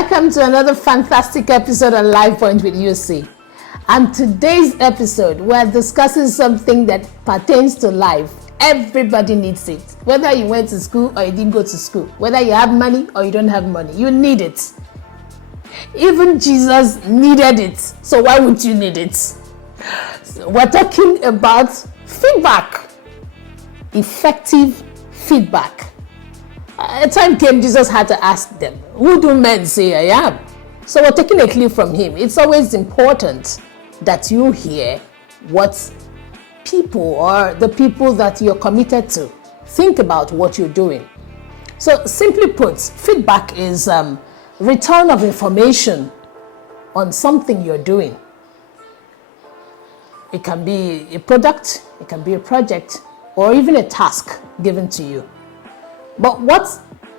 Welcome to another fantastic episode of Life Point with UC. And today's episode, we're discussing something that pertains to life. Everybody needs it. Whether you went to school or you didn't go to school, whether you have money or you don't have money, you need it. Even Jesus needed it. So why would you need it? So we're talking about feedback. Effective feedback. A time came, Jesus had to ask them, who do men say I am? So we're taking a clue from him. It's always important that you hear what people or the people that you're committed to think about what you're doing. So simply put, feedback is return of information on something you're doing. It can be a product, it can be a project, or even a task given to you. But what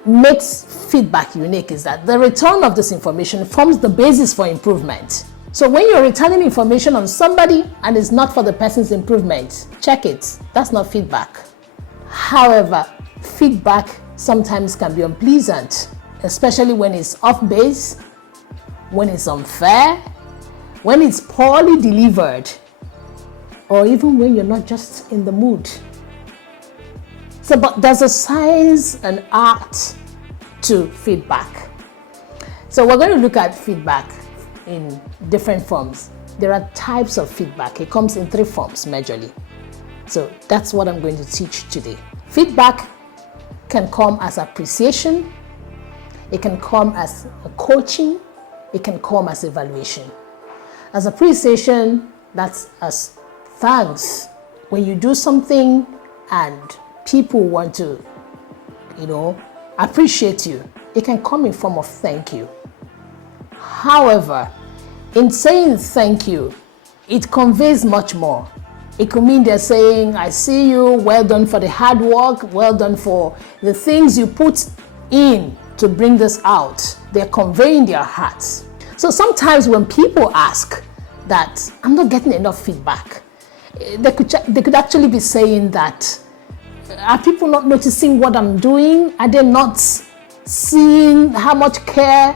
makes feedback unique is that the return of this information forms the basis for improvement. So when you're returning information on somebody and it's not for the person's improvement, check it. That's not feedback. However, feedback sometimes can be unpleasant, especially when it's off base, when it's unfair, when it's poorly delivered, or even when you're not just in the mood. So, but there's a science and art to feedback. So we're going to look at feedback in different forms. There are types of feedback. It comes in three forms majorly. So that's what I'm going to teach today. Feedback can come as appreciation. It can come as a coaching. It can come as evaluation. As appreciation, that's as thanks. When you do something and people want to, appreciate you, it can come in form of thank you. However, in saying thank you, it conveys much more. It could mean they're saying, I see you, well done for the hard work, well done for the things you put in to bring this out. They're conveying their hearts. So sometimes when people ask that, I'm not getting enough feedback, they could actually be saying that, are people not noticing what I'm doing? Are they not seeing how much care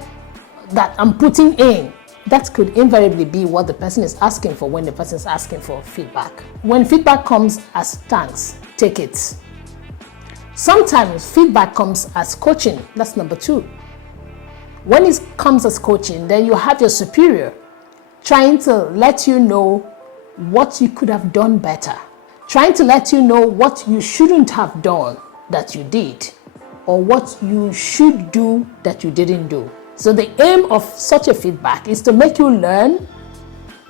that I'm putting in? That could invariably be what the person is asking for when the person is asking for feedback. When feedback comes as thanks, take it. Sometimes feedback comes as coaching. That's number two. When it comes as coaching, then you have your superior trying to let you know what you could have done better. Trying to let you know what you shouldn't have done that you did, or what you should do that you didn't do. So the aim of such a feedback is to make you learn,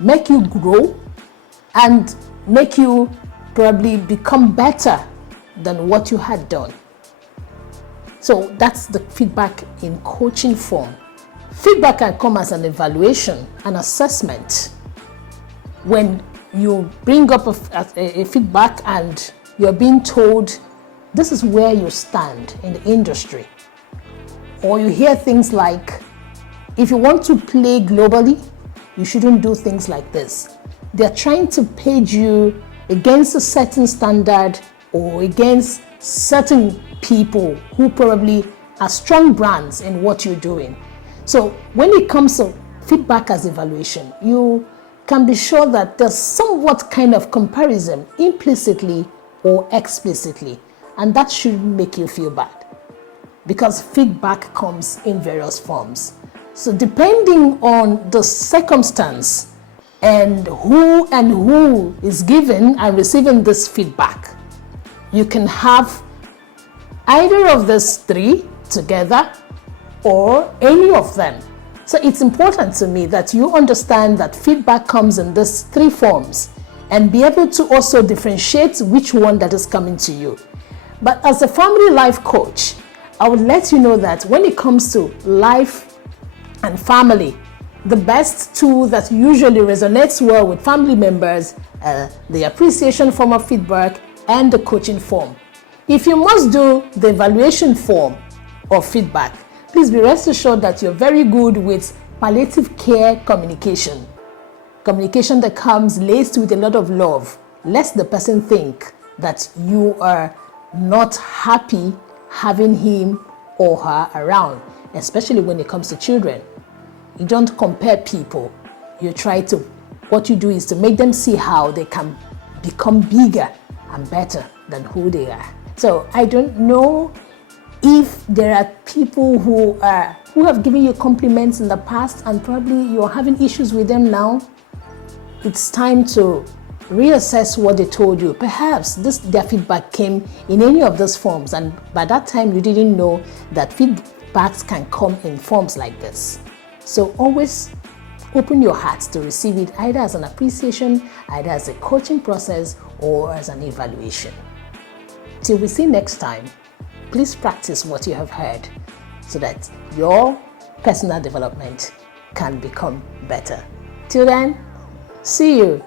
make you grow, and make you probably become better than what you had done. So that's the feedback in coaching form. Feedback can come as an evaluation, an assessment. When you bring up a feedback and you're being told this is where you stand in the industry, or you hear things like, if you want to play globally, you shouldn't do things like this. They're trying to page you against a certain standard or against certain people who probably are strong brands in what you're doing. So when it comes to feedback as evaluation, you can be sure that there's somewhat kind of comparison implicitly or explicitly, and that shouldn't make you feel bad because feedback comes in various forms. So depending on the circumstance and who is giving and receiving this feedback, you can have either of these three together or any of them. So it's important to me that you understand that feedback comes in these three forms and be able to also differentiate which one that is coming to you. But as a family life coach, I would let you know that when it comes to life and family, the best tool that usually resonates well with family members are the appreciation form of feedback and the coaching form. If you must do the evaluation form of feedback, please be rest assured that you're very good with palliative care communication. Communication that comes laced with a lot of love, lest the person think that you are not happy having him or her around. especially when it comes to children. You don't compare people. What you do is to make them see how they can become bigger and better than who they are. So I don't know if there are people who have given you compliments in the past and probably you're having issues with them now. It's time to reassess what they told you. Perhaps their feedback came in any of those forms, and by that time you didn't know that feedbacks can come in forms like this. So always open your heart to receive it, either as an appreciation, either as a coaching process, or as an evaluation. Till we see next time, please practice what you have heard so that your personal development can become better. Till then, see you.